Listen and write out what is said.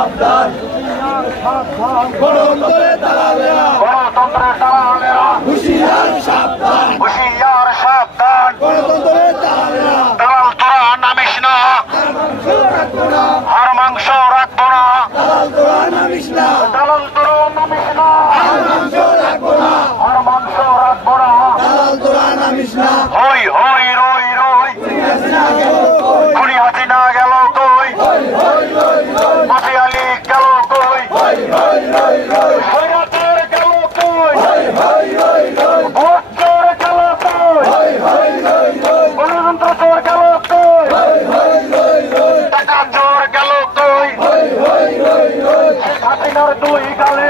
সাবধান গণতন্ত্রের দালালেরা হুঁশিয়ার সাবধান গণতন্ত্রের দালালেরা দালাল তোরা নামিস না, হাড় মাংস রাখবো না, দালাল তোরা নামিস না দালাল তোরা নামিস না, হাড় মাংস রাখবো না হাড় মাংস রাখবো না। দালাল তোরা নামিস না হই হই রই রই খুনি হাসিনা গেল কই, মাসি আলী গেল কই, সৈরাচার গেল কই, ভোট চোর গেল কই, গণতন্ত্র চোর গেল কই, টাকা চোর গেল কই, শেখ হাসিনার দুই গালে